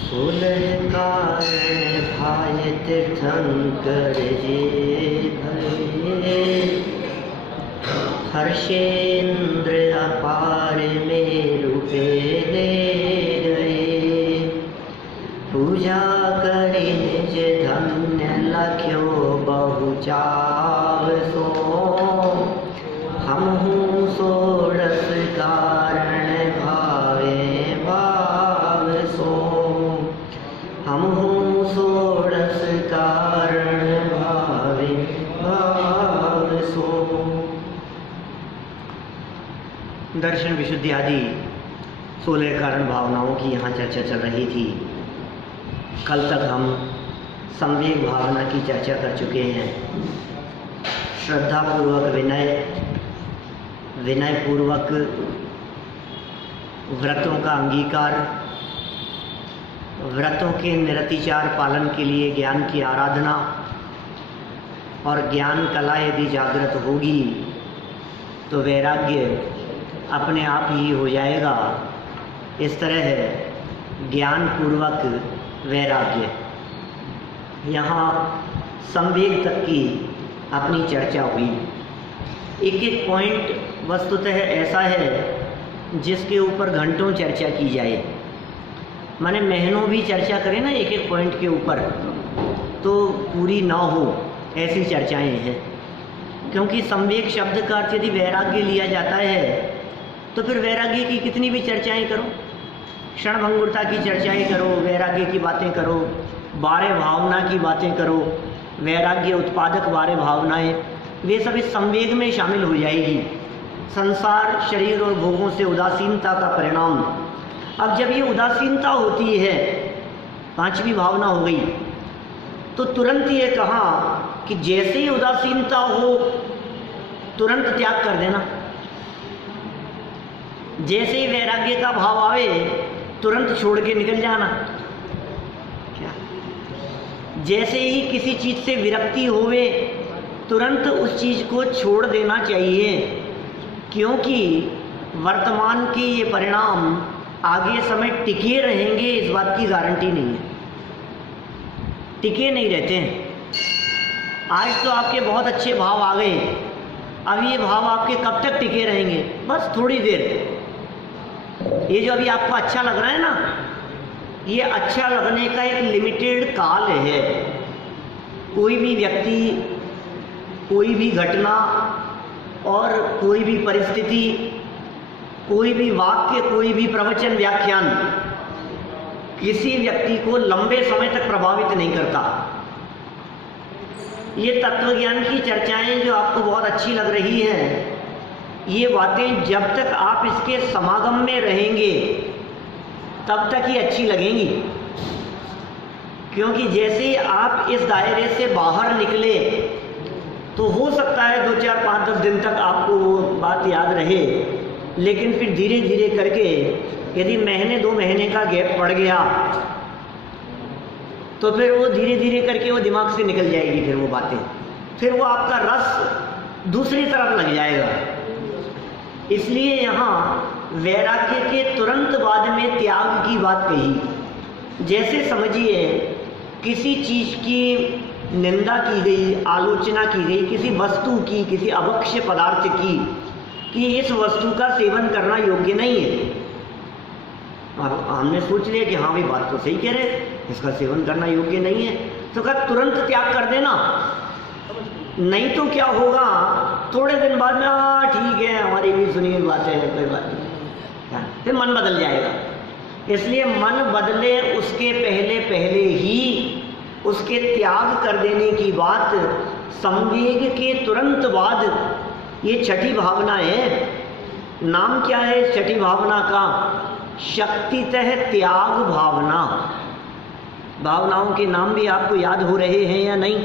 सुलह कारण भाय तीर्थंकर जे भये, हर्षेन्द्र अपार मेरु पे ले गए। पूजा करि निज धन्य लख्यो बहु चाव सो, हमहु सोरस कारण भावे भाव सो, हमहु सोरस कारण भावे भाव सो। दर्शन विशुद्धि आदि 16 कारण भावनाओं की यहाँ चर्चा चल रही थी। कल तक हम संवेग भावना की चर्चा कर चुके हैं। श्रद्धापूर्वक विनय पूर्वक व्रतों का अंगीकार, व्रतों के निरतिचार पालन के लिए ज्ञान की आराधना, और ज्ञान कला यदि जागृत होगी तो वैराग्य अपने आप ही हो जाएगा। इस तरह है ज्ञान पूर्वक वैराग्य। यहाँ संवेग तक की अपनी चर्चा हुई। एक एक पॉइंट वस्तुतः ऐसा है जिसके ऊपर घंटों चर्चा की जाए, माने महीनों भी चर्चा करें ना एक एक पॉइंट के ऊपर तो पूरी ना हो, ऐसी चर्चाएं हैं। क्योंकि संवेग शब्द का अर्थ यदि वैराग्य लिया जाता है तो फिर वैराग्य की कितनी भी चर्चाएं करो, क्षणभंगुरता की चर्चाएं करो, वैराग्य की बातें करो, बारे भावना की बातें करो, वैराग्य उत्पादक बारे भावनाएं, वे सब इस संवेग में शामिल हो जाएगी। संसार, शरीर और भोगों से उदासीनता का परिणाम। अब जब ये उदासीनता होती है, पांचवी भावना हो गई, तो तुरंत ये कहा कि जैसे ही उदासीनता हो तुरंत त्याग कर देना। जैसे ही वैराग्य का भाव आवे तुरंत छोड़ के निकल जाना। क्या? जैसे ही किसी चीज से विरक्ति होवे तुरंत उस चीज को छोड़ देना चाहिए, क्योंकि वर्तमान के ये परिणाम आगे समय टिके रहेंगे इस बात की गारंटी नहीं है। टिके नहीं रहते हैं। आज तो आपके बहुत अच्छे भाव आ गए, अब ये भाव आपके कब तक टिके रहेंगे? बस थोड़ी देर। ये जो अभी आपको अच्छा लग रहा है ना, ये अच्छा लगने का एक लिमिटेड काल है। कोई भी व्यक्ति, कोई भी घटना और कोई भी परिस्थिति, कोई भी वाक्य, कोई भी प्रवचन, व्याख्यान किसी व्यक्ति को लंबे समय तक प्रभावित नहीं करता। ये तत्वज्ञान की चर्चाएं जो आपको बहुत अच्छी लग रही हैं, ये बातें जब तक आप इसके समागम में रहेंगे तब तक ही अच्छी लगेंगी। क्योंकि जैसे ही आप इस दायरे से बाहर निकले तो हो सकता है 2, 4, 5, 10 दिन तक आपको वो बात याद रहे, लेकिन फिर धीरे धीरे करके यदि महीने 2 महीने का गैप पड़ गया तो फिर वो धीरे धीरे करके वो दिमाग से निकल जाएगी। फिर वो बातें, फिर वो आपका रस दूसरी तरफ लग जाएगा। इसलिए यहाँ वैराग्य के तुरंत बाद में त्याग की बात कही। जैसे समझिए किसी चीज की निंदा की गई, आलोचना की गई, किसी वस्तु की, किसी अभक्ष्य पदार्थ की, कि इस वस्तु का सेवन करना योग्य नहीं है। अब हमने सोच लिया कि हाँ भाई बात तो सही कह रहे, इसका सेवन करना योग्य नहीं है, तो क्या तुरंत त्याग कर देना? नहीं तो क्या होगा, थोड़े दिन बाद में हाँ ठीक है हमारी भी सुनी हुई बात है, कोई बात नहीं, फिर मन बदल जाएगा। इसलिए मन बदले उसके पहले पहले ही उसके त्याग कर देने की बात संवेग के तुरंत बाद। ये छठी भावना है। नाम क्या है छठी भावना का? शक्तितः त्याग भावना। भावनाओं के नाम भी आपको याद हो रहे हैं या नहीं?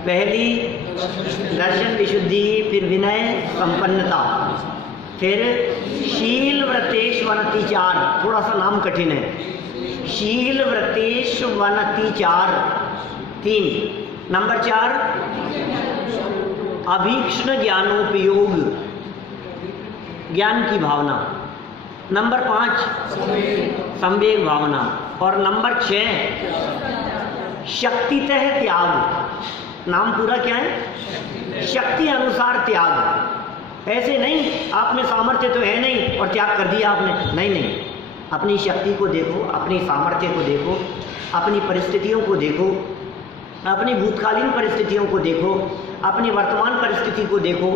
पहली दर्शन विशुद्धि, फिर विनय संपन्नता, फिर शील व्रतेश वनतिचार। थोड़ा सा नाम कठिन है। शील व्रतेश वनतिचार 3। नंबर 4 अभीक्ष्ण ज्ञानोपयोग, ज्ञान की भावना। नंबर 5 संवेग भावना, और नंबर 6 शक्तितः त्याग। नाम पूरा क्या है? शक्ति अनुसार त्याग। ऐसे नहीं आप में सामर्थ्य तो है नहीं और त्याग कर दिया आपने, नहीं नहीं, अपनी शक्ति को देखो, अपनी सामर्थ्य को देखो, अपनी परिस्थितियों को देखो, अपनी भूतकालीन परिस्थितियों को देखो, अपनी वर्तमान परिस्थिति को देखो,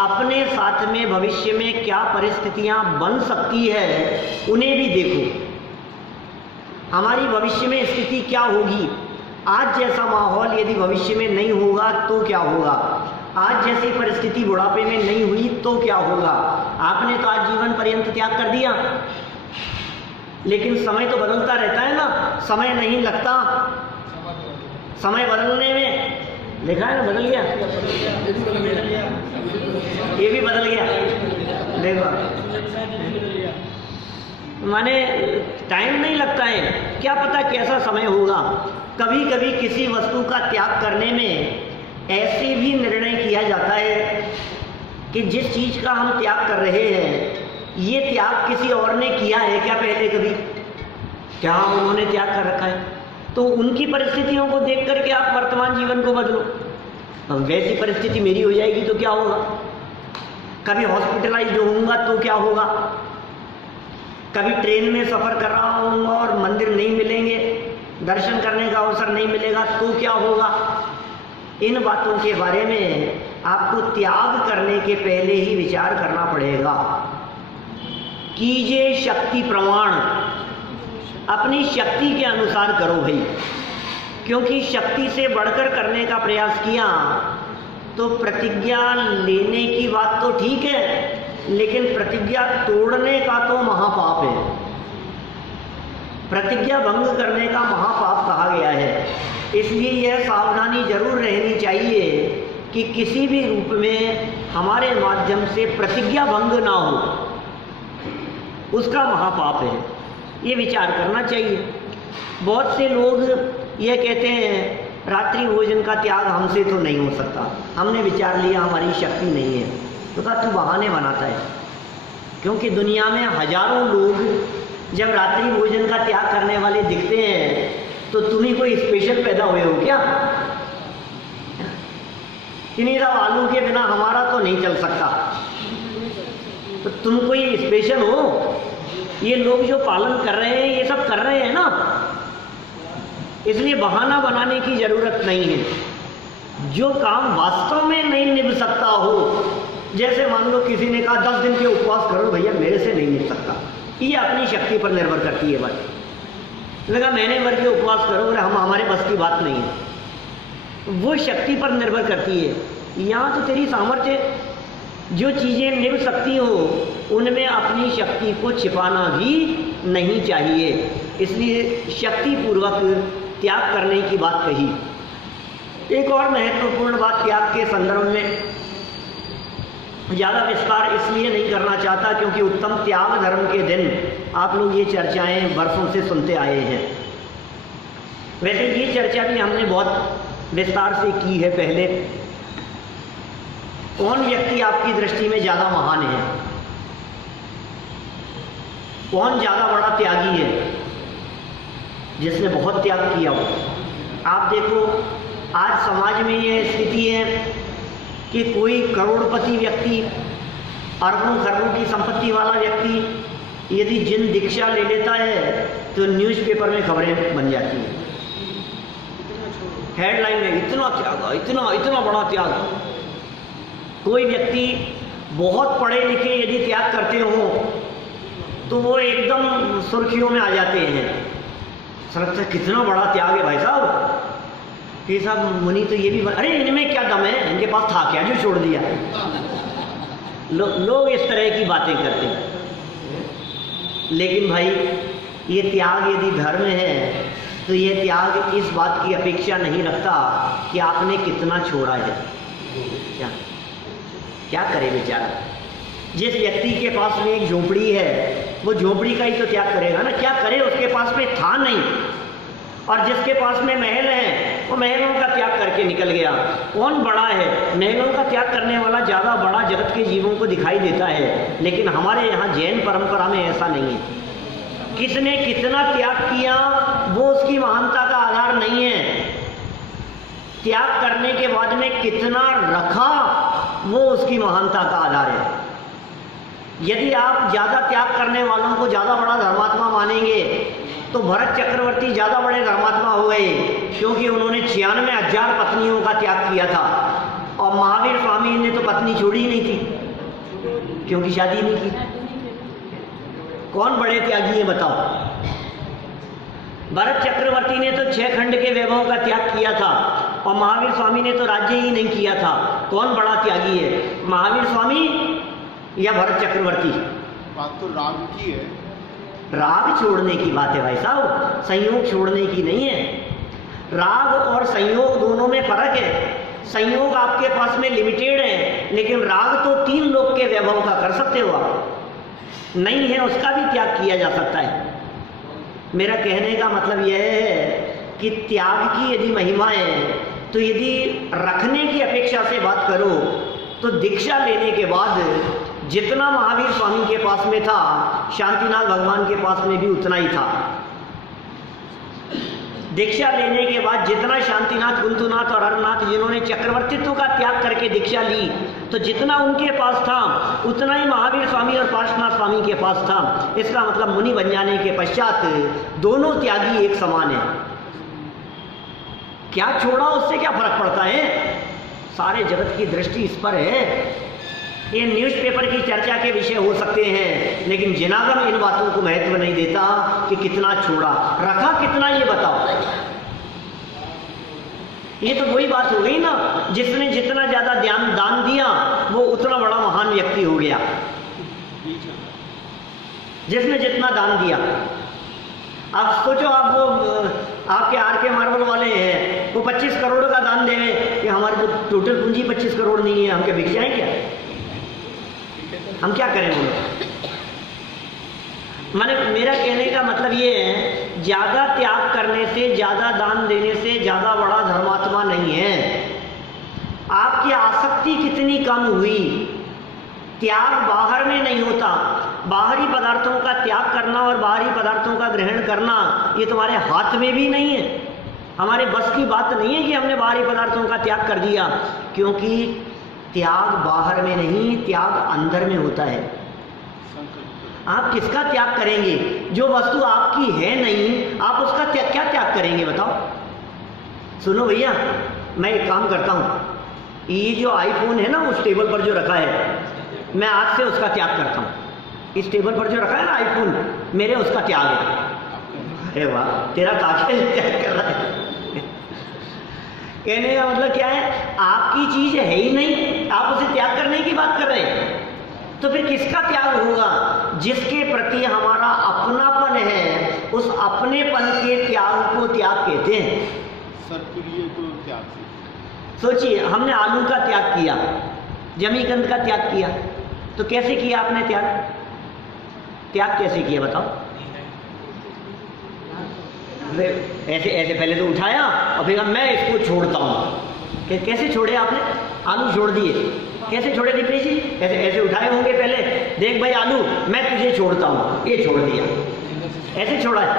अपने साथ में भविष्य में क्या परिस्थितियां बन सकती है उन्हें भी देखो। हमारी भविष्य में स्थिति क्या होगी? आज जैसा माहौल यदि भविष्य में नहीं होगा तो क्या होगा? आज जैसी परिस्थिति बुढ़ापे में नहीं हुई तो क्या होगा? आपने तो आज जीवन पर्यंत त्याग कर दिया, लेकिन समय तो बदलता रहता है ना, समय नहीं लगता। समय बदलने में देखा है ना, बदल गया, ये भी बदल गया, देखो माने टाइम नहीं लगता है, क्या पता कैसा समय होगा। कभी कभी किसी वस्तु का त्याग करने में ऐसे भी निर्णय किया जाता है कि जिस चीज़ का हम त्याग कर रहे हैं ये त्याग किसी और ने किया है क्या पहले कभी? क्या उन्होंने त्याग कर रखा है? तो उनकी परिस्थितियों को देख करके आप वर्तमान जीवन को बदलो। अब वैसी परिस्थिति मेरी हो जाएगी तो क्या होगा? कभी हॉस्पिटलाइज होऊंगा तो क्या होगा? कभी ट्रेन में सफ़र कर रहा हूँगा और मंदिर नहीं मिलेंगे, दर्शन करने का अवसर नहीं मिलेगा तो क्या होगा? इन बातों के बारे में आपको त्याग करने के पहले ही विचार करना पड़ेगा। कीजिए शक्ति प्रमाण, अपनी शक्ति के अनुसार करो भाई, क्योंकि शक्ति से बढ़कर करने का प्रयास किया तो प्रतिज्ञा लेने की बात तो ठीक है, लेकिन प्रतिज्ञा तोड़ने का तो महापाप है। प्रतिज्ञा भंग करने का महापाप कहा गया है। इसलिए यह सावधानी जरूर रहनी चाहिए कि किसी भी रूप में हमारे माध्यम से प्रतिज्ञा भंग ना हो, उसका महापाप है, ये विचार करना चाहिए। बहुत से लोग ये कहते हैं रात्रि भोजन का त्याग हमसे तो नहीं हो सकता, हमने विचार लिया हमारी शक्ति नहीं है। तो कहा तू बहाने बनाता है, क्योंकि दुनिया में हजारों लोग जब रात्रि भोजन का त्याग करने वाले दिखते हैं तो तुम ही कोई स्पेशल पैदा हुए हो क्या? इन्हीं सब आलू के बिना हमारा तो नहीं चल सकता, तो तुम कोई स्पेशल हो? ये लोग जो पालन कर रहे हैं ये सब कर रहे हैं ना, इसलिए बहाना बनाने की जरूरत नहीं है। जो काम वास्तव में नहीं निभ सकता हो, जैसे मान लो किसी ने कहा 10 दिन के उपवास करो, भैया मेरे से नहीं निभ सकता, ये अपनी शक्ति पर निर्भर करती है बात। लगा महीने भर के उपवास करो, और हमारे बस की बात नहीं है, वो शक्ति पर निर्भर करती है। यहाँ तो तेरी सामर्थ्य, जो चीज़ें निभ सकती हो उनमें अपनी शक्ति को छिपाना भी नहीं चाहिए, इसलिए शक्ति पूर्वक त्याग करने की बात कही। एक और महत्वपूर्ण बात त्याग के संदर्भ में ज़्यादा विस्तार इसलिए नहीं करना चाहता क्योंकि उत्तम त्याग धर्म के दिन आप लोग ये चर्चाएं बरसों से सुनते आए हैं। वैसे ये चर्चा भी हमने बहुत विस्तार से की है पहले। कौन व्यक्ति आपकी दृष्टि में ज़्यादा महान है? कौन ज़्यादा बड़ा त्यागी है जिसने बहुत त्याग किया हो? आप देखो आज समाज में यह स्थिति है कि कोई करोड़पति व्यक्ति, अरबों खरबों की संपत्ति वाला व्यक्ति यदि जिन दीक्षा ले लेता है तो न्यूज़पेपर में खबरें बन जाती हैं, हेडलाइन में इतना त्याग, इतना इतना बड़ा त्याग। कोई व्यक्ति बहुत पढ़े लिखे यदि त्याग करते हो तो वो एकदम सुर्खियों में आ जाते हैं, समझते कितना बड़ा त्याग है भाई साहब, ये साहब मुनि तो ये भी अरे इनमें क्या दम है, इनके पास था क्या जो छोड़ दिया। लोग इस तरह की बातें करते हैं। लेकिन भाई ये त्याग यदि धर्म है तो ये त्याग इस बात की अपेक्षा नहीं रखता कि आपने कितना छोड़ा है। क्या करे बेचारा, जिस व्यक्ति के पास में एक झोपड़ी है वो झोपड़ी का ही तो त्याग करेगा ना, क्या करे, उसके पास में था नहीं। और जिसके पास में महल है वो महलों का त्याग करके निकल गया। कौन बड़ा है? महलों का त्याग करने वाला ज़्यादा बड़ा जगत के जीवों को दिखाई देता है, लेकिन हमारे यहाँ जैन परंपरा में ऐसा नहीं है। किसने कितना त्याग किया वो उसकी महानता का आधार नहीं है। त्याग करने के बाद में कितना रखा वो उसकी महानता का आधार है। यदि आप ज़्यादा त्याग करने वालों को ज़्यादा बड़ा धर्मात्मा मानेंगे तो भरत चक्रवर्ती ज़्यादा बड़े धर्मात्मा हो गए, क्योंकि उन्होंने 96,000 पत्नियों का त्याग किया था। और महावीर स्वामी ने तो पत्नी छोड़ी ही नहीं थी, क्योंकि शादी नहीं की। कौन बड़े त्यागी है बताओ? भरत चक्रवर्ती ने तो 6 खंड के वैभव का त्याग किया था, और महावीर स्वामी ने तो राज्य ही नहीं किया था। कौन बड़ा त्यागी है, महावीर स्वामी या भरत चक्रवर्ती? बात तो राग की है। राग छोड़ने की बात है भाई साहब, संयोग छोड़ने की नहीं है। राग और संयोग दोनों में फर्क है। संयोग आपके पास में लिमिटेड है, लेकिन राग तो 3 लोक के वैभव का कर सकते हो आप। नहीं है उसका भी त्याग किया जा सकता है। मेरा कहने का मतलब यह है कि त्याग की यदि महिमा है, तो यदि रखने की अपेक्षा से बात करो तो दीक्षा लेने के बाद जितना महावीर स्वामी के पास में था, शांतिनाथ भगवान के पास में भी उतना ही था। दीक्षा लेने के बाद जितना शांतिनाथ, कुंतुनाथ और हरनाथ जिन्होंने चक्रवर्तित्व का त्याग करके दीक्षा ली, तो जितना उनके पास था उतना ही महावीर स्वामी और पार्श्वनाथ स्वामी के पास था। इसका मतलब मुनि बन जाने के पश्चात दोनों त्यागी एक समान है। क्या छोड़ा उससे क्या फर्क पड़ता है? सारे जगत की दृष्टि इस पर है। ये न्यूज़पेपर की चर्चा के विषय हो सकते हैं, लेकिन जिनागम इन बातों को महत्व नहीं देता कि कितना छोड़ा, रखा कितना, ये बताओ। ये तो वही बात हो गई ना, जिसने जितना ज्यादा दान दिया वो उतना बड़ा महान व्यक्ति हो गया। जिसने जितना दान दिया, अब सोचो आप वो आपके आर के मार्बल वाले हैं, वो 25 करोड़ का दान देवे कि हमारी तो टोटल पूंजी 25 करोड़ नहीं है, हम क्या बिक जाएं क्या? हम क्या करें बोलो? मैंने मेरा कहने का मतलब ये है, ज़्यादा त्याग करने से, ज़्यादा दान देने से ज़्यादा बड़ा धर्मात्मा नहीं है। आपकी आसक्ति कितनी कम हुई। त्याग बाहर में नहीं होता। बाहरी पदार्थों का त्याग करना और बाहरी पदार्थों का ग्रहण करना ये तुम्हारे हाथ में भी नहीं है। हमारे बस की बात नहीं है कि हमने बाहरी पदार्थों का त्याग कर दिया, क्योंकि त्याग बाहर में नहीं, त्याग अंदर में होता है। आप किसका त्याग करेंगे? जो वस्तु आपकी है नहीं, आप उसका क्या त्याग करेंगे बताओ? सुनो भैया, मैं एक काम करता हूँ, ये जो आईफोन है ना उस टेबल पर जो रखा है, मैं आज से उसका त्याग करता हूँ। इस टेबल पर जो रखा है ना आईफोन, मेरे उसका त्याग है। अरे वाह, तेरा ताकत त्याग कर रहा है। कहने का मतलब क्या है? आपकी चीज है ही नहीं, आप उसे त्याग करने की बात कर रहे हैं। तो फिर किसका त्याग होगा? जिसके प्रति हमारा अपनापन है, उस अपनेपन के त्याग को त्याग कहते हैं। सर्वप्रिय को त्याग। सोचिए, हमने आलू का त्याग किया, जमीकंद का त्याग किया, तो कैसे किया आपने त्याग? त्याग कैसे किया बताओ? ऐसे ऐसे पहले तो उठाया और फिर मैं इसको छोड़ता हूँ। कैसे छोड़े आपने? आलू छोड़ दिए। कैसे छोड़े दीपेश जी? ऐसे ऐसे उठाए होंगे पहले, देख भाई आलू मैं तुझे छोड़ता हूँ, ये छोड़ दिया। ऐसे छोड़ा है।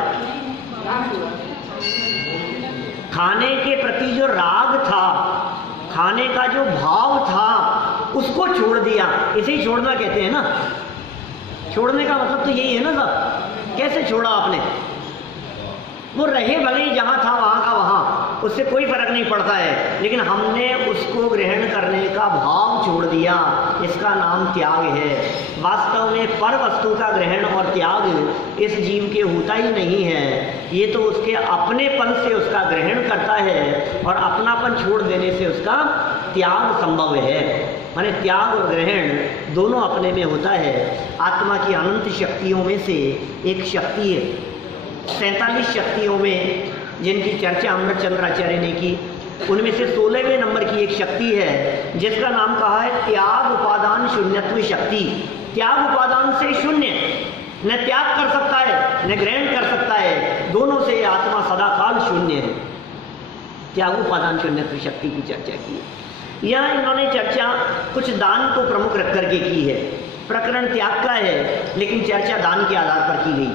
खाने के प्रति जो राग था, खाने का जो भाव था, उसको छोड़ दिया। इसे ही छोड़ना कहते हैं ना। छोड़ने का मतलब तो यही है ना साहब। कैसे छोड़ा आपने? वो रहे भले ही जहाँ था वहाँ का वहाँ, उससे कोई फर्क नहीं पड़ता है, लेकिन हमने उसको ग्रहण करने का भाव छोड़ दिया। इसका नाम त्याग है। वास्तव में पर वस्तु का ग्रहण और त्याग इस जीव के होता ही नहीं है। ये तो उसके अपनेपन से उसका ग्रहण करता है और अपनापन छोड़ देने से उसका त्याग संभव है। माने त्याग और ग्रहण दोनों अपने में होता है। आत्मा की अनंत शक्तियों में से एक शक्ति है। 47 शक्तियों में जिनकी चर्चा अमृतचंद्राचार्य ने की, उनमें से 16वें नंबर की एक शक्ति है जिसका नाम कहा है त्याग उपादान शून्यत्व शक्ति। त्याग उपादान से शून्य, न त्याग कर सकता है न ग्रहण कर सकता है, दोनों से आत्मा सदाकाल शून्य है। त्यागोपादान शून्यत्व शक्ति की चर्चा की है। यहाँ इन्होंने चर्चा कुछ दान को प्रमुख रख करके की है। प्रकरण त्याग का है, लेकिन चर्चा दान के आधार पर की गई।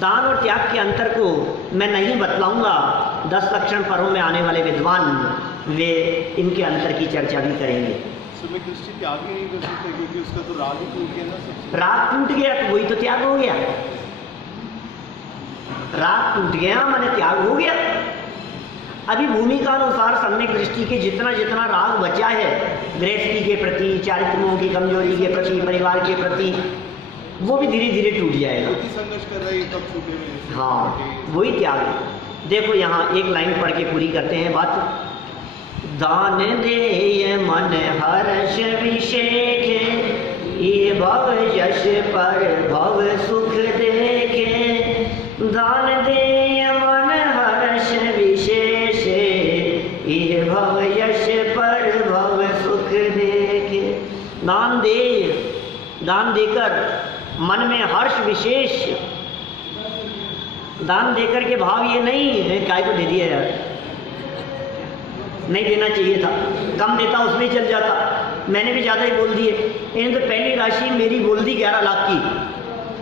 दान और त्याग के अंतर को मैं नहीं बतलाऊंगा। 10 लक्षण पर्व में आने वाले विद्वान वे इनके अंतर की चर्चा भी करेंगे। समय दृष्टि त्याग ही नहीं कर सकते, क्योंकि उसका तो राग ही टूट गया ना सबसे। राग टूट गया तो वही तो त्याग हो गया। राग टूट गया माने त्याग हो गया। अभी भूमिका अनुसार सम्यक दृष्टि के जितना जितना राग बचा है, गृहस्थी के प्रति, चारित्रों की कमजोरी के प्रति, परिवार के प्रति, वो भी धीरे धीरे टूट जाएगा। खुद ही संघर्ष कर रहा है, कब छूटे हुए। हाँ, वही त्याग है। देखो यहाँ एक लाइन पढ़ के पूरी करते हैं बात। दान दे मन हर्ष विषेखे, ये भव यश पर भव सुख देखे। दान दे मन हर्ष विशेषे, ये भव यश पर भव सुख देखे। दान दे, दान देकर मन में हर्ष विशेष। दान देकर के भाव ये नहीं है काय को दे दिया यार, नहीं देना चाहिए था, कम देता उसमें चल जाता, मैंने भी ज़्यादा ही बोल दिए। इन तो पहली राशि मेरी बोल दी 11 लाख की,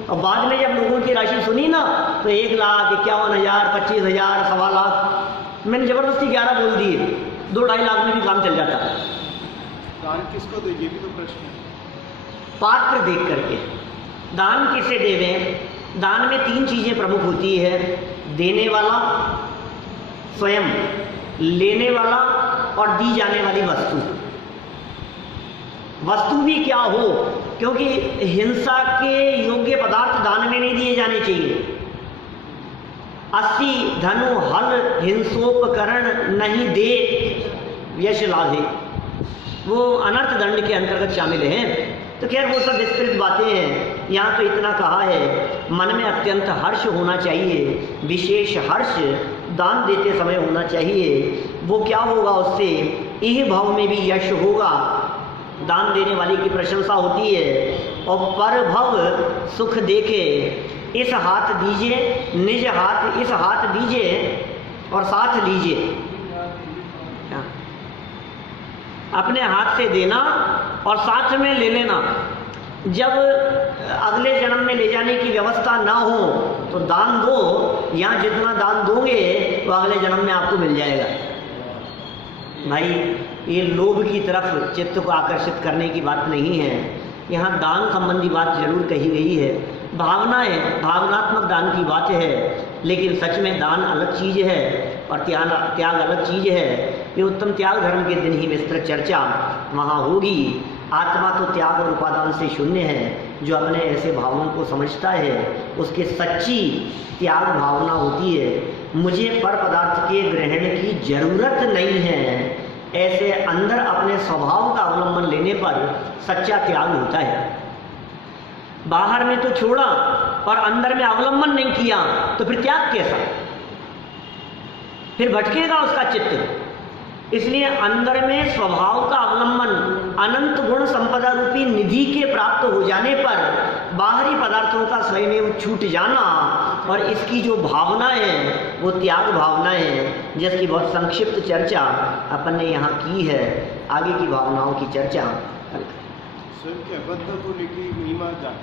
और बाद में जब लोगों की राशि सुनी ना तो 1 लाख 51,000 25,000 सवा लाख, मैंने ज़बरदस्ती 11 बोल दिए। 2-2.5 लाख में भी काम चल जाता। दान किसको दे, ये भी तो प्रश्न है। पात्र देख करके दान किसे देवें। दान में 3 चीज़ें प्रमुख होती है, देने वाला स्वयं, लेने वाला और दी जाने वाली वस्तु। वस्तु भी क्या हो, क्योंकि हिंसा के योग्य पदार्थ दान में नहीं दिए जाने चाहिए। 80 धनु हल हिंसोपकरण नहीं दे यश लाभे, वो अनर्थ दंड के अंतर्गत शामिल हैं। तो खैर वो सब विस्तृत बातें हैं। यहाँ तो इतना कहा है, मन में अत्यंत हर्ष होना चाहिए, विशेष हर्ष दान देते समय होना चाहिए। वो क्या होगा उससे, इह भाव में भी यश होगा, दान देने वाले की प्रशंसा होती है। और पर भव सुख देखे, इस हाथ दीजिए, निज हाथ इस हाथ दीजिए और साथ लीजिए। अपने हाथ से देना और साथ में ले लेना। जब अगले जन्म में ले जाने की व्यवस्था ना हो तो दान दो, यहाँ जितना दान दोगे तो अगले जन्म में आपको मिल जाएगा। भाई ये लोभ की तरफ चित्त को आकर्षित करने की बात नहीं है, यहाँ दान संबंधी बात जरूर कही गई है। भावना है, भावनात्मक दान की बात है, लेकिन सच में दान अलग चीज़ है और त्याग अलग चीज़ है। ये उत्तम त्याग धर्म के दिन ही विस्तृत चर्चा वहाँ होगी। आत्मा तो त्याग और उपादान से शून्य है। जो अपने ऐसे भावों को समझता है उसकी सच्ची त्याग भावना होती है। मुझे पर पदार्थ के ग्रहण की जरूरत नहीं है, ऐसे अंदर अपने स्वभाव का अवलंबन लेने पर सच्चा त्याग होता है। बाहर में तो छोड़ा और अंदर में अवलंबन नहीं किया तो फिर त्याग कैसा, फिर भटकेगा उसका चित्त। इसलिए अंदर में स्वभाव का अवलंबन अनंत गुण संपदा रूपी निधि के प्राप्त हो जाने पर बाहरी पदार्थों का स्वयं छूट जाना, और इसकी जो भावना है वो त्याग भावना है, जिसकी बहुत संक्षिप्त चर्चा अपन ने यहाँ की है। आगे की भावनाओं की चर्चा स्वयं के अबद्ध को लेकर महिमा जाती